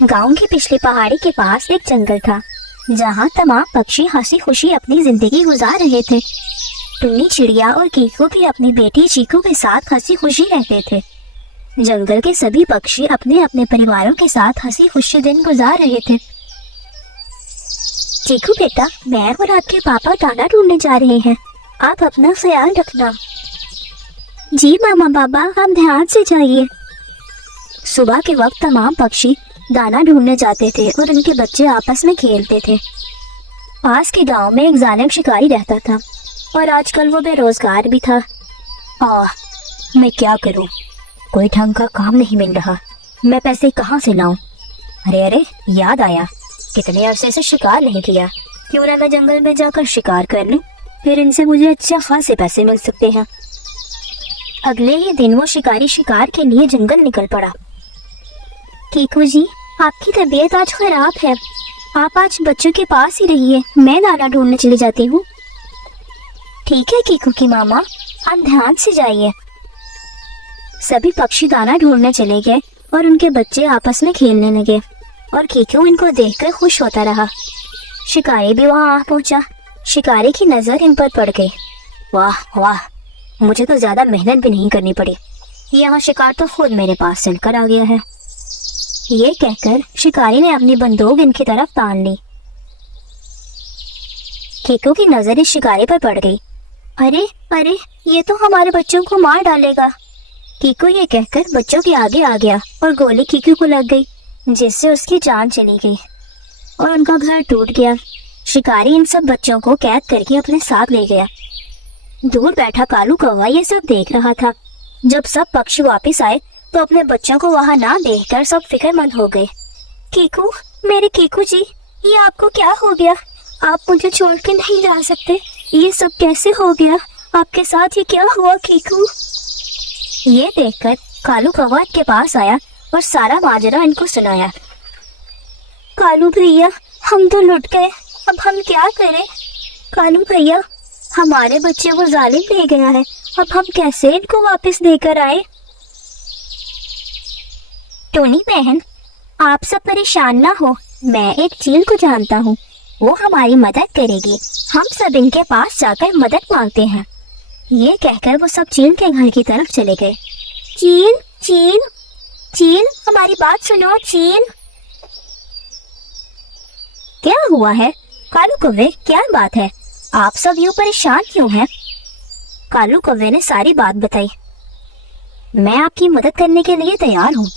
गांव की पिछली पहाड़ी के पास एक जंगल था जहां तमाम पक्षी हंसी खुशी अपनी जिंदगी गुजार रहे थे। टुन्नी चिड़िया और कीकू भी अपनी बेटी चीकू के साथ हंसी खुशी रहते थे। जंगल के सभी पक्षी अपने अपने परिवारों के साथ हंसी खुशी दिन गुजार रहे थे। चीकू बेटा, मैं और आपके पापा दाना ढूंढने जा रहे हैं, आप अपना ख्याल रखना। जी मामा बाबा, आप ध्यान से जाइए। सुबह के वक्त तमाम पक्षी दाना ढूंढने जाते थे और उनके बच्चे आपस में खेलते थे। पास के गांव में एक जालिम शिकारी रहता था और आजकल वो बेरोजगार भी था। मैं क्या करूं, कोई ढंग का काम नहीं मिल रहा, मैं पैसे कहाँ से लाऊं? अरे याद आया, कितने अरसे से शिकार नहीं किया, क्यों ना मैं जंगल में जाकर शिकार कर लूं, फिर इनसे मुझे अच्छा खासे पैसे मिल सकते हैं। अगले ही दिन वो शिकारी शिकार के लिए जंगल निकल पड़ा। कीकू जी, आपकी तबीयत आज खराब है, आप आज बच्चों के पास ही रहिए, मैं दाना ढूंढने चली जाती हूँ। ठीक है कीकू की मामा, आप ध्यान से जाइए। सभी पक्षी दाना ढूंढने चले गए और उनके बच्चे आपस में खेलने लगे और कीकू इनको देखकर खुश होता रहा। शिकारी भी वहां आ पहुंचा। शिकारी की नजर इन पर पड़ गई। वाह वाह, मुझे तो ज्यादा मेहनत भी नहीं करनी पड़ी, यहाँ शिकार तो खुद मेरे पास चलकर आ गया है। ये कहकर शिकारी ने अपनी बंदूक इनकी तरफ तान ली। कीकू की नजर इस शिकारी पर पड़ गई। अरे अरे, ये तो हमारे बच्चों को मार डालेगा। कीकू ये कहकर बच्चों के आगे आ गया और गोली कीकू को लग गई, जिससे उसकी जान चली गई और उनका घर टूट गया। शिकारी इन सब बच्चों को कैद करके अपने साथ ले गया। दूर बैठा कालू कौवा ये सब देख रहा था। जब सब पक्षी वापस आए तो अपने बच्चों को वहां ना देखकर सब फिक्रमंद हो गए। कीकू, मेरे कीकू जी, ये आपको क्या हो गया? आप मुझे छोड़ के नहीं जा सकते, ये सब कैसे हो गया? आपके साथ ये क्या हुआ कीकू? ये देखकर कालू कौवा के पास आया और सारा माजरा इनको सुनाया। कालू भैया, हम तो लुट गए, अब हम क्या करें? कालू भैया, हमारे बच्चे को जालिम ले गया है, अब हम कैसे इनको वापस लेकर आए? टोनी बहन, आप सब परेशान ना हो, मैं एक चील को जानता हूँ, वो हमारी मदद करेगी, हम सब इनके पास जाकर मदद मांगते हैं। ये कहकर वो सब चील के घर की तरफ चले गए। चील चील चील, हमारी बात सुनो चील। क्या हुआ है कालू कौवे, क्या बात है? आप सब यूं परेशान क्यों हैं? कालू कौवे ने सारी बात बताई। मैं आपकी मदद करने के लिए तैयार हूँ।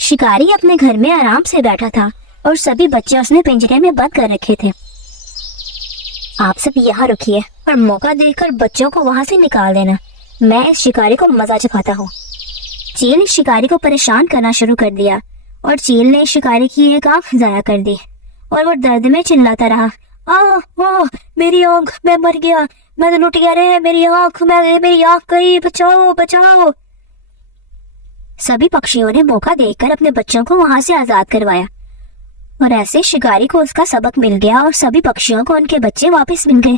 शिकारी अपने घर में आराम से बैठा था और सभी बच्चे उसने पिंजरे में बंद कर रखे थे। आप सब यहाँ रुकिए और मौका देखकर बच्चों को वहां से निकाल देना, मैं इस शिकारी को मजा चखाता हूँ। चील इस शिकारी को परेशान करना शुरू कर दिया और चील ने शिकारी की एक आंख जाया कर दी और वो दर्द में चिल्लाता रहा। मेरी आंख, मैं मर गया, मैं तो लुट गया रे, मेरी आंख गई, बचाओ बचाओ। सभी पक्षियों ने मौका देखकर अपने बच्चों को वहां से आजाद करवाया और ऐसे शिकारी को उसका सबक मिल गया और सभी पक्षियों को उनके बच्चे वापस मिल गए।